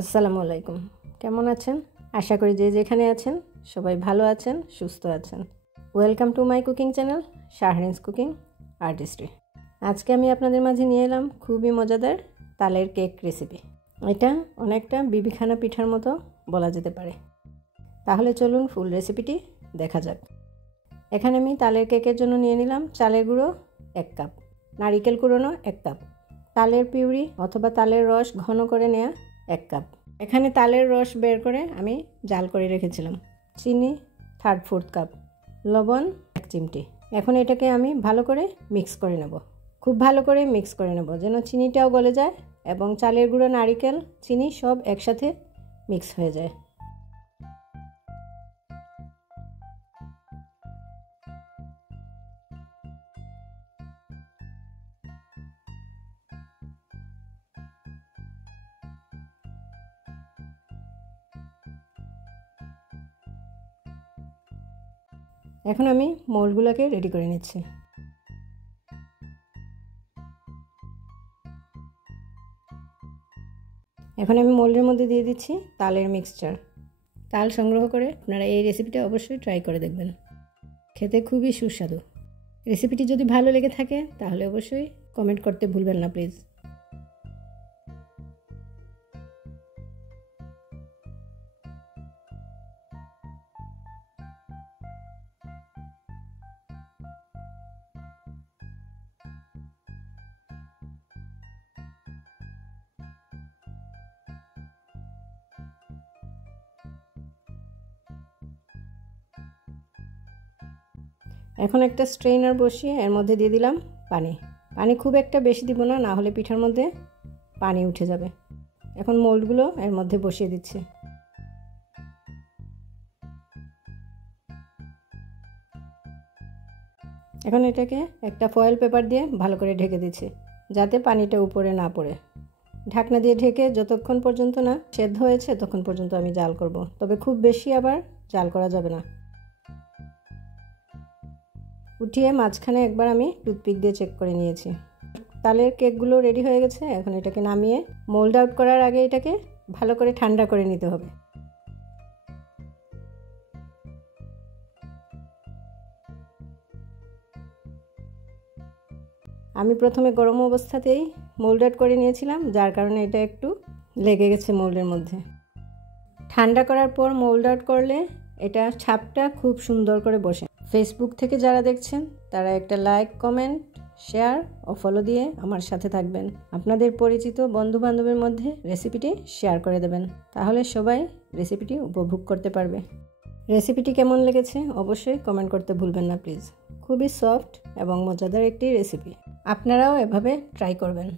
আসসালামু আলাইকুম। কেমন আছেন? আশা করি যে যেখানে আছেন সবাই ভালো আছেন, সুস্থ আছেন। Welcome to my cooking channel Shahrin's cooking artistry. আজকে আমি আপনাদের মাঝে নিয়ে এলাম খুবই মজাদার তালের কেক রেসিপি। এটা অনেকটা বিবিখানা পিঠার মতো বলা যেতে পারে। তাহলে চলুন ফুল রেসিপিটি দেখা যাক। এখানে আমি তালের কেকের জন্য নিয়ে নিলাম চালের গুঁড়ো 1 কাপ, নারিকেল কুড়োনো 1 কাপ, তালের পিউরি অথবা তালের রস ঘন করে নেওয়া 1 কাপ। এখানে তালের রস বের করে আমি জাল করে রেখেছিলাম। চিনি 3/4 কাপ, লবণ 1 চিমটি। এখন এটাকে আমি ভালো করে মিক্স করে নেব। খুব ভালো করে মিক্স করে নেব যেন চিনিটাও গলে যায় এবং চালের গুঁড়ো, নারিকেল, চিনি সব একসাথে মিক্স হয়ে যায়। এখন আমি মোল্ডগুলোকে রেডি করে নিচ্ছি। এখন আমি মোল্ডের মধ্যে দিয়ে দিচ্ছি তালের মিক্সচার। তাল সংগ্রহ করে আপনারা এই রেসিপিটা অবশ্যই ট্রাই করে দেখবেন, খেতে খুবই সুস্বাদু। রেসিপিটি যদি ভালো লেগে থাকে তাহলে অবশ্যই কমেন্ট করতে ভুলবেন না প্লিজ। এখন একটা স্ট্রেনার বসিয়ে এর মধ্যে দিয়ে দিলাম পানি। পানি খুব একটা বেশি দিব না, না হলে পিঠার মধ্যে পানি উঠে যাবে। এখন মোল্ডগুলো এর মধ্যে বসিয়ে দিচ্ছি। এখন এটাকে একটা ফয়েল পেপার দিয়ে ভালো করে ঢেকে দিচ্ছি যাতে পানিটা উপরে না পড়ে। ঢাকনা দিয়ে ঢেকে যতক্ষণ পর্যন্ত না সেদ্ধ হয়েছে তখন পর্যন্ত আমি জাল করব, তবে খুব বেশি আবার জাল করা যাবে না। উঠিয়ে মাঝখানে একবার আমি টুথপিক দিয়ে চেক করে নিয়েছি। তালের কেকগুলো রেডি হয়ে গেছে। এখন এটাকে নামিয়ে মোল্ড আউট করার আগে এটাকে ভালো করে ঠান্ডা করে নিতে হবে। আমি প্রথমে গরম অবস্থাতেই মোল্ড আউট করে নিয়েছিলাম, যার কারণে এটা একটু লেগে গেছে মোল্ডের মধ্যে। ঠান্ডা করার পর মোল্ড আউট করলে এটা ছাপটা খুব সুন্দর করে বসে। ফেসবুক থেকে যারা দেখছেন তারা একটা লাইক, কমেন্ট, শেয়ার ও ফলো দিয়ে আমার সাথে থাকবেন। আপনাদের পরিচিত বন্ধু-বান্ধবের মধ্যে রেসিপিটি শেয়ার করে দেবেন, তাহলে সবাই রেসিপিটি উপভোগ করতে পারবে। রেসিপিটি কেমন লেগেছে অবশ্যই কমেন্ট করতে ভুলবেন না প্লিজ। খুবই সফট এবং মজাদার একটি রেসিপি, আপনারাও এভাবে ট্রাই করবেন।